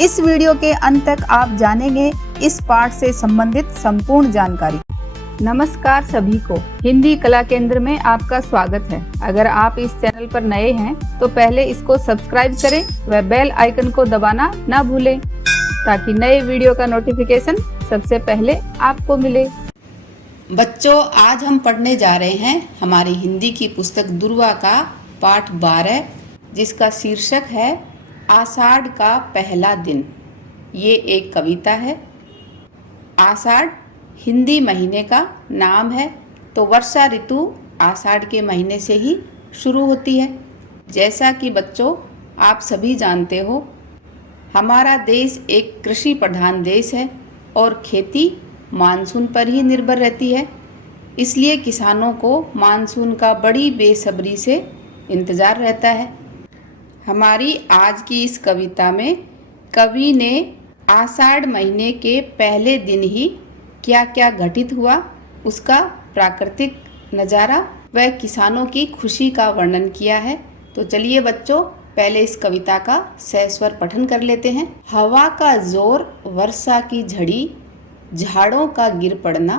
इस वीडियो के अंत तक आप जानेंगे इस पाठ से संबंधित संपूर्ण जानकारी। नमस्कार सभी को, हिंदी कला केंद्र में आपका स्वागत है। अगर आप इस चैनल पर नए हैं तो पहले इसको सब्सक्राइब करें व बेल आइकन को दबाना ना भूलें ताकि नए वीडियो का नोटिफिकेशन सबसे पहले आपको मिले। बच्चों, आज हम पढ़ने जा रहे हैं हमारी हिंदी की पुस्तक दुर्वा का पाठ 12, जिसका शीर्षक है आषाढ़ का पहला दिन। ये एक कविता है। आषाढ़ हिंदी महीने का नाम है, तो वर्षा ऋतु आषाढ़ के महीने से ही शुरू होती है। जैसा कि बच्चों आप सभी जानते हो, हमारा देश एक कृषि प्रधान देश है और खेती मानसून पर ही निर्भर रहती है। इसलिए किसानों को मानसून का बड़ी बेसब्री से इंतज़ार रहता है। हमारी आज की इस कविता में कवि ने आषाढ़ महीने के पहले दिन ही क्या क्या घटित हुआ, उसका प्राकृतिक नज़ारा व किसानों की खुशी का वर्णन किया है। तो चलिए बच्चों, पहले इस कविता का सस्वर पठन कर लेते हैं। हवा का जोर, वर्षा की झड़ी, झाड़ों का गिर पड़ना,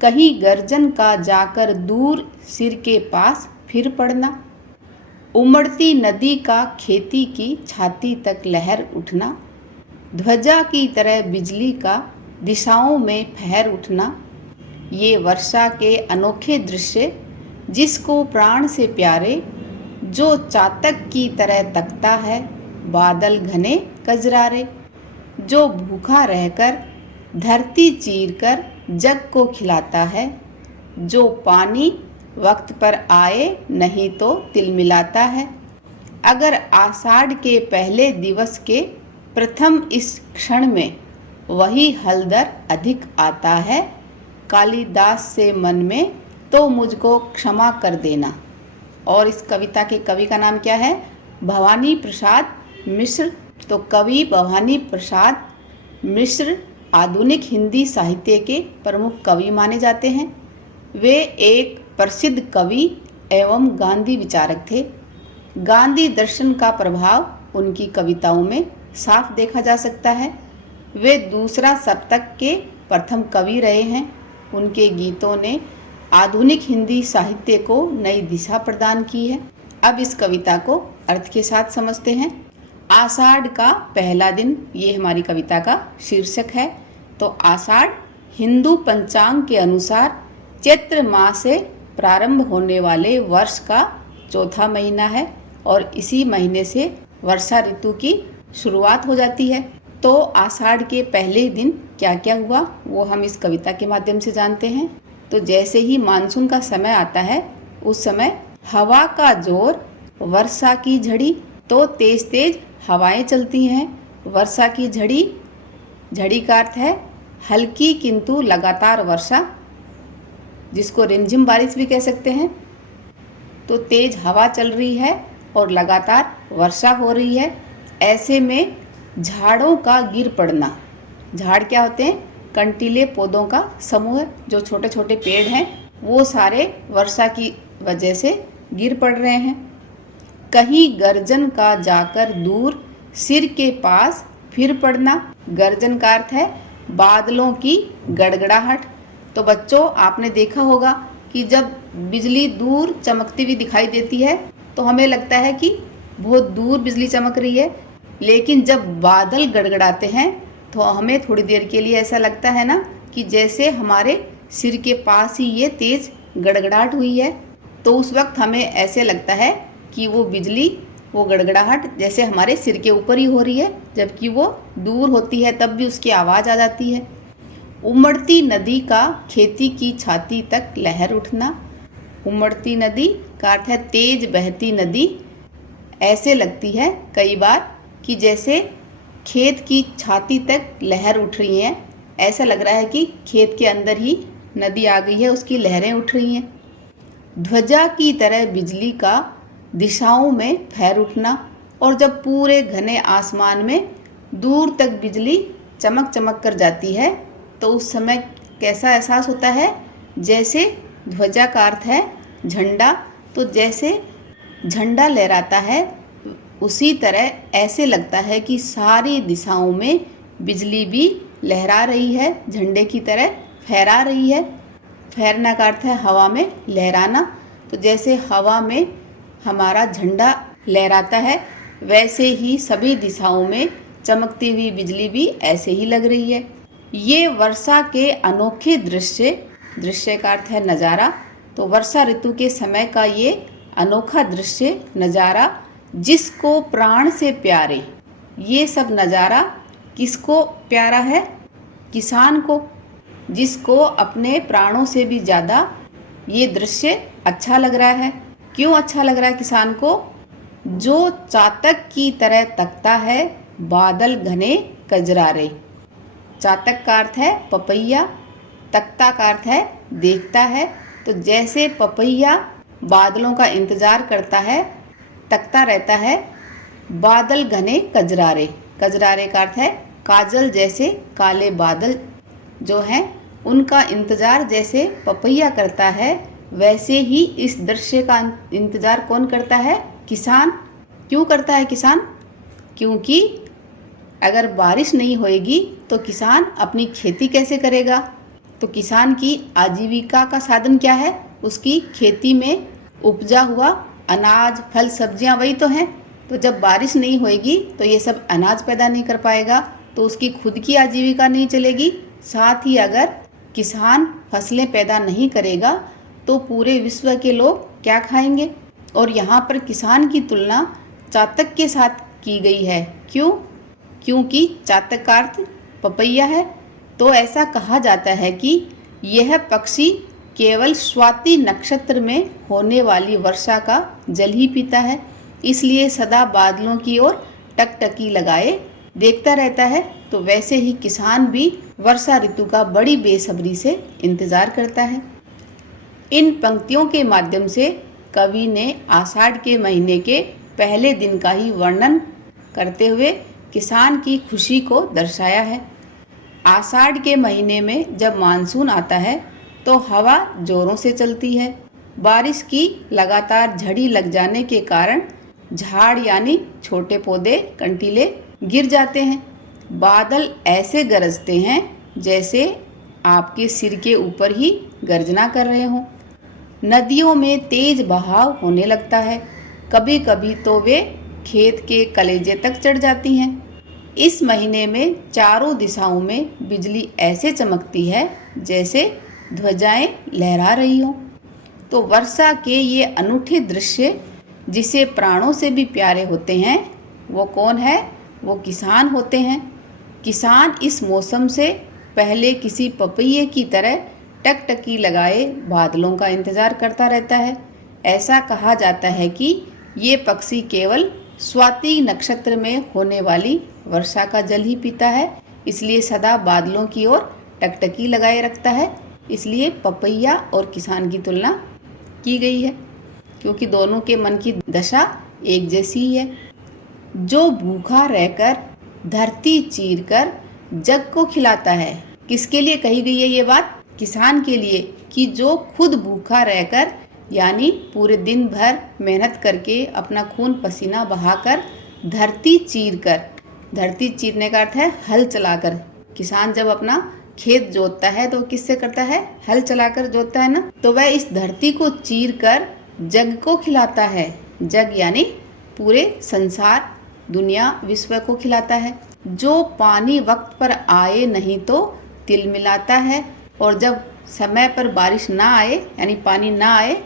कहीं गर्जन का जाकर दूर सिर के पास फिर पड़ना, उमड़ती नदी का खेती की छाती तक लहर उठना, ध्वजा की तरह बिजली का दिशाओं में फहर उठना। ये वर्षा के अनोखे दृश्य जिसको प्राण से प्यारे, जो चातक की तरह तकता है बादल घने कजरारे, जो भूखा रहकर धरती चीरकर जग को खिलाता है, जो पानी वक्त पर आए नहीं तो तिलमिलाता है। अगर आषाढ़ के पहले दिवस के प्रथम इस क्षण में वही हलदर अधिक आता है कालिदास से मन में, तो मुझको क्षमा कर देना। और इस कविता के कवि का नाम क्या है? भवानी प्रसाद मिश्र। तो कवि भवानी प्रसाद मिश्र आधुनिक हिंदी साहित्य के प्रमुख कवि माने जाते हैं। वे एक प्रसिद्ध कवि एवं गांधी विचारक थे। गांधी दर्शन का प्रभाव उनकी कविताओं में साफ देखा जा सकता है। वे दूसरा शतक के प्रथम कवि रहे हैं। उनके गीतों ने आधुनिक हिंदी साहित्य को नई दिशा प्रदान की है। अब इस कविता को अर्थ के साथ समझते हैं। आषाढ़ का पहला दिन, ये हमारी कविता का शीर्षक है। तो आषाढ़ हिंदू पंचांग के अनुसार चैत्र माह से प्रारंभ होने वाले वर्ष का चौथा महीना है और इसी महीने से वर्षा ऋतु की शुरुआत हो जाती है। तो आषाढ़ के पहले दिन क्या क्या हुआ वो हम इस कविता के माध्यम से जानते हैं। तो जैसे ही मानसून का समय आता है, उस समय हवा का जोर, वर्षा की झड़ी, तो तेज तेज हवाएं चलती हैं। वर्षा की झड़ी, झड़ी का अर्थ है हल्की किंतु लगातार वर्षा, जिसको रिमझिम बारिश भी कह सकते हैं। तो तेज हवा चल रही है और लगातार वर्षा हो रही है। ऐसे में झाड़ों का गिर पड़ना। झाड़ क्या होते हैं? कंटीले पौधों का समूह। जो छोटे छोटे पेड़ हैं वो सारे वर्षा की वजह से गिर पड़ रहे हैं। कहीं गर्जन का जाकर दूर सिर के पास फिर पड़ना। गर्जन का अर्थ है बादलों की गड़गड़ाहट। तो बच्चों आपने देखा होगा कि जब बिजली दूर चमकती हुई दिखाई देती है तो हमें लगता है कि बहुत दूर बिजली चमक रही है, लेकिन जब बादल गड़गड़ाते हैं तो हमें थोड़ी देर के लिए ऐसा लगता है ना कि जैसे हमारे सिर के पास ही ये तेज़ गड़गड़ाहट हुई है। तो उस वक्त हमें ऐसे लगता है कि वो बिजली, वो गड़गड़ाहट जैसे हमारे सिर के ऊपर ही हो रही है, जबकि वो दूर होती है तब भी उसकी आवाज़ आ जाती है। उमड़ती नदी का खेती की छाती तक लहर उठना। उमड़ती नदी का अर्थ है तेज बहती नदी। ऐसे लगती है कई बार कि जैसे खेत की छाती तक लहर उठ रही है। ऐसा लग रहा है कि खेत के अंदर ही नदी आ गई है, उसकी लहरें उठ रही हैं। ध्वजा की तरह बिजली का दिशाओं में फहर उठना। और जब पूरे घने आसमान में दूर तक बिजली चमक चमक कर जाती है तो उस समय कैसा एहसास होता है? जैसे ध्वजा का अर्थ है झंडा, तो जैसे झंडा लहराता है उसी तरह ऐसे लगता है कि सारी दिशाओं में बिजली भी लहरा रही है, झंडे की तरह फहरा रही है। फहरना का अर्थ है हवा में लहराना। तो जैसे हवा में हमारा झंडा लहराता है, वैसे ही सभी दिशाओं में चमकती हुई बिजली भी ऐसे ही लग रही है। ये वर्षा के अनोखे दृश्य, दृश्य का अर्थ है नज़ारा, तो वर्षा ऋतु के समय का ये अनोखा दृश्य नज़ारा जिसको प्राण से प्यारे, ये सब नज़ारा किसको प्यारा है? किसान को, जिसको अपने प्राणों से भी ज़्यादा ये दृश्य अच्छा लग रहा है। क्यों अच्छा लग रहा है किसान को? जो चातक की तरह तकता है बादल घने कजरारे। चातक का अर्थ है पपैया, तकता का अर्थ है देखता है। तो जैसे पपैया बादलों का इंतजार करता है, तकता रहता है, बादल घने कजरारे, कजरारे का अर्थ है काजल जैसे काले बादल जो हैं उनका इंतजार जैसे पपैया करता है, वैसे ही इस दृश्य का इंतजार कौन करता है? किसान। क्यों करता है किसान? क्योंकि अगर बारिश नहीं होएगी तो किसान अपनी खेती कैसे करेगा? तो किसान की आजीविका का साधन क्या है? उसकी खेती में उपजा हुआ अनाज, फल, सब्जियां वही तो हैं। तो जब बारिश नहीं होएगी तो ये सब अनाज पैदा नहीं कर पाएगा, तो उसकी खुद की आजीविका नहीं चलेगी। साथ ही अगर किसान फसलें पैदा नहीं करेगा तो पूरे विश्व के लोग क्या खाएंगे? और यहाँ पर किसान की तुलना चातक के साथ की गई है। क्यों? क्योंकि चातक का अर्थ पपैया है। तो ऐसा कहा जाता है कि यह पक्षी केवल स्वाति नक्षत्र में होने वाली वर्षा का जल ही पीता है, इसलिए सदा बादलों की ओर टकटकी लगाए देखता रहता है। तो वैसे ही किसान भी वर्षा ऋतु का बड़ी बेसब्री से इंतजार करता है। इन पंक्तियों के माध्यम से कवि ने आषाढ़ के महीने के पहले दिन का ही वर्णन करते हुए किसान की खुशी को दर्शाया है। आषाढ़ के महीने में जब मानसून आता है तो हवा जोरों से चलती है। बारिश की लगातार झड़ी लग जाने के कारण झाड़ यानी छोटे पौधे, कंटीले गिर जाते हैं। बादल ऐसे गरजते हैं जैसे आपके सिर के ऊपर ही गर्जना कर रहे हों। नदियों में तेज बहाव होने लगता है, कभी कभी तो वे खेत के कलेजे तक चढ़ जाती हैं। इस महीने में चारों दिशाओं में बिजली ऐसे चमकती है जैसे ध्वजाएं लहरा रही हों। तो वर्षा के ये अनूठे दृश्य जिसे प्राणों से भी प्यारे होते हैं, वो कौन है? वो किसान होते हैं। किसान इस मौसम से पहले किसी पपैये की तरह टकटकी लगाए बादलों का इंतजार करता रहता है। ऐसा कहा जाता है कि ये पक्षी केवल स्वाति नक्षत्र में होने वाली वर्षा का जल ही पीता है, इसलिए सदा बादलों की ओर टकटकी लगाए रखता है। इसलिए पपैया और किसान की तुलना की गई है, क्योंकि दोनों के मन की दशा एक जैसी ही है। जो भूखा रहकर धरती चीरकर जग को खिलाता है, किसके लिए कही गई है ये बात? किसान के लिए, कि जो खुद भूखा रहकर यानी पूरे दिन भर मेहनत करके अपना खून पसीना बहाकर धरती चीरकर, धरती चीरने का अर्थ है हल चलाकर। किसान जब अपना खेत जोतता है तो किससे करता है? हल चलाकर जोतता है ना। तो वह इस धरती को चीरकर जग को खिलाता है। जग यानी पूरे संसार, दुनिया, विश्व को खिलाता है। जो पानी वक्त पर आए नहीं तो तिल मिलाता है, और जब समय पर बारिश ना आए यानी पानी ना आए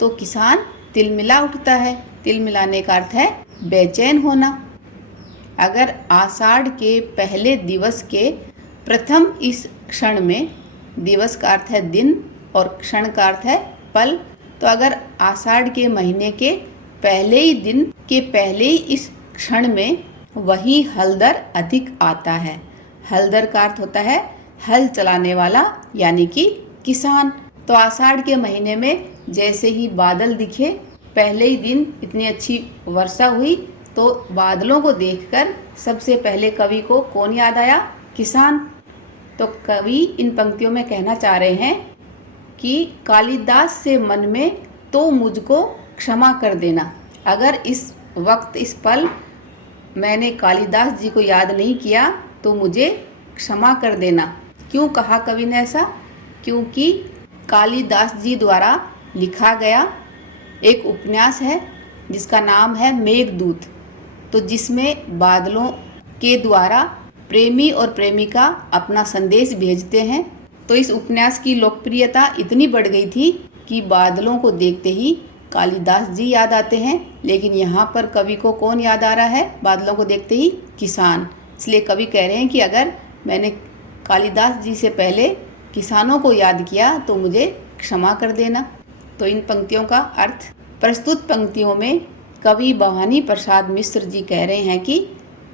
तो किसान तिल मिला उठता है। तिल मिलाने का अर्थ है बेचैन होना। अगर आषाढ़ के पहले दिवस के प्रथम इस क्षण में, दिवस का अर्थ है दिन और क्षण का अर्थ है पल, तो अगर आषाढ़ के महीने के पहले ही दिन के पहले ही इस क्षण में वही हलदर अधिक आता है। हलदर का अर्थ होता है हल चलाने वाला यानी कि किसान। तो आषाढ़ के महीने में जैसे ही बादल दिखे, पहले ही दिन इतनी अच्छी वर्षा हुई, तो बादलों को देखकर सबसे पहले कवि को कौन याद आया? किसान। तो कवि इन पंक्तियों में कहना चाह रहे हैं कि कालिदास से मन में तो मुझको क्षमा कर देना। अगर इस वक्त इस पल मैंने कालिदास जी को याद नहीं किया तो मुझे क्षमा कर देना। क्यों कहा कवि ने ऐसा? क्योंकि कालिदास जी द्वारा लिखा गया एक उपन्यास है जिसका नाम है मेघदूत, तो जिसमें बादलों के द्वारा प्रेमी और प्रेमिका अपना संदेश भेजते हैं। तो इस उपन्यास की लोकप्रियता इतनी बढ़ गई थी कि बादलों को देखते ही कालिदास जी याद आते हैं। लेकिन यहाँ पर कवि को कौन याद आ रहा है बादलों को देखते ही? किसान। इसलिए कवि कह रहे हैं कि अगर मैंने कालिदास जी से पहले किसानों को याद किया तो मुझे क्षमा कर देना। तो इन पंक्तियों का अर्थ, प्रस्तुत पंक्तियों में कवि भवानी प्रसाद मिश्र जी कह रहे हैं कि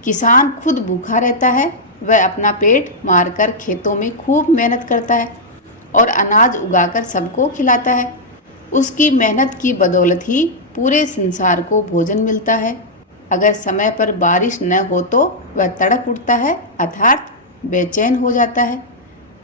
किसान खुद भूखा रहता है, वह अपना पेट मारकर खेतों में खूब मेहनत करता है और अनाज उगाकर सबको खिलाता है। उसकी मेहनत की बदौलत ही पूरे संसार को भोजन मिलता है। अगर समय पर बारिश न हो तो वह तड़प उठता है अर्थात बेचैन हो जाता है।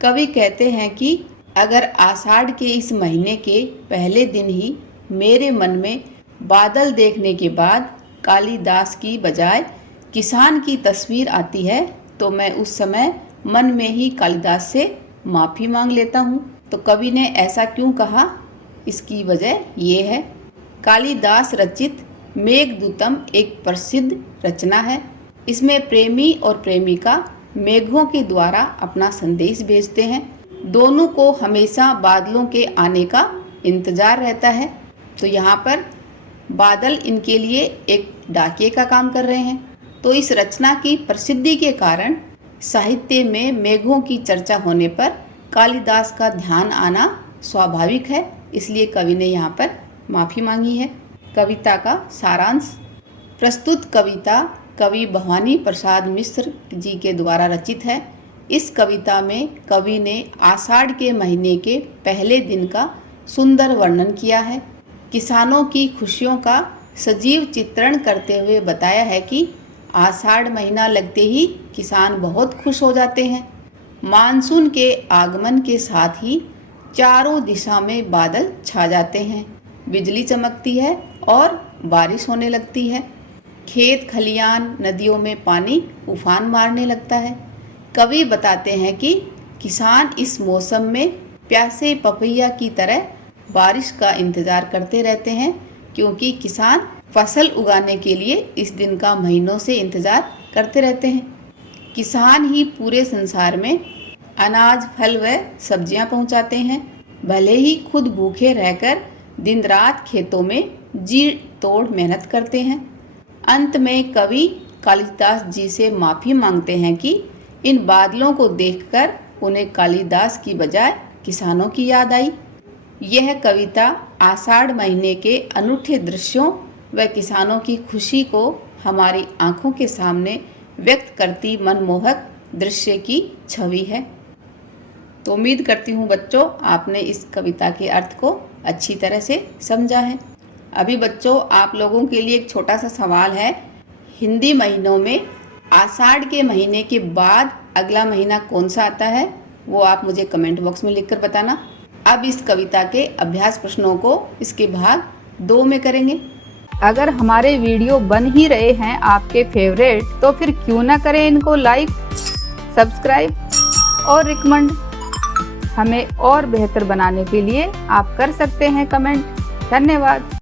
कवि कहते हैं कि अगर आषाढ़ के इस महीने के पहले दिन ही मेरे मन में बादल देखने के बाद कालिदास की बजाय किसान की तस्वीर आती है तो मैं उस समय मन में ही कालिदास से माफ़ी मांग लेता हूँ। तो कवि ने ऐसा क्यों कहा? इसकी वजह ये है, कालिदास रचित मेघदूतम एक प्रसिद्ध रचना है। इसमें प्रेमी और प्रेमिका मेघों के द्वारा अपना संदेश भेजते हैं। दोनों को हमेशा बादलों के आने का इंतजार रहता है। तो यहाँ पर बादल इनके लिए एक डाकिये का काम कर रहे हैं। तो इस रचना की प्रसिद्धि के कारण साहित्य में मेघों की चर्चा होने पर कालिदास का ध्यान आना स्वाभाविक है, इसलिए कवि ने यहाँ पर माफ़ी मांगी है। कविता का सारांश, प्रस्तुत कविता कवि भवानी प्रसाद मिश्र जी के द्वारा रचित है। इस कविता में कवि ने आषाढ़ के महीने के पहले दिन का सुंदर वर्णन किया है। किसानों की खुशियों का सजीव चित्रण करते हुए बताया है कि आषाढ़ महीना लगते ही किसान बहुत खुश हो जाते हैं। मानसून के आगमन के साथ ही चारों दिशा में बादल छा जाते हैं, बिजली चमकती है और बारिश होने लगती है। खेत खलियान नदियों में पानी उफान मारने लगता है। कवि बताते हैं कि किसान इस मौसम में प्यासे पपैया की तरह बारिश का इंतजार करते रहते हैं, क्योंकि किसान फसल उगाने के लिए इस दिन का महीनों से इंतजार करते रहते हैं। किसान ही पूरे संसार में अनाज, फल व सब्जियां पहुंचाते हैं, भले ही खुद भूखे रहकर दिन रात खेतों में जी तोड़ मेहनत करते हैं। अंत में कवि कालिदास जी से माफ़ी मांगते हैं कि इन बादलों को देखकर उन्हें कालिदास की बजाय किसानों की याद आई। यह कविता आषाढ़ महीने के अनूठे दृश्यों व किसानों की खुशी को हमारी आंखों के सामने व्यक्त करती मनमोहक दृश्य की छवि है। तो उम्मीद करती हूँ बच्चों आपने इस कविता के अर्थ को अच्छी तरह से समझा है। अभी बच्चों आप लोगों के लिए एक छोटा सा सवाल है। हिंदी महीनों में आषाढ़ के महीने के बाद अगला महीना कौन सा आता है वो आप मुझे कमेंट बॉक्स में लिखकर बताना। अब इस कविता के अभ्यास प्रश्नों को इसके भाग 2 में करेंगे। अगर हमारे वीडियो बन ही रहे हैं आपके फेवरेट, तो फिर क्यों ना करें इनको लाइक, सब्सक्राइब और रिकमेंड। हमें और बेहतर बनाने के लिए आप कर सकते हैं कमेंट। धन्यवाद।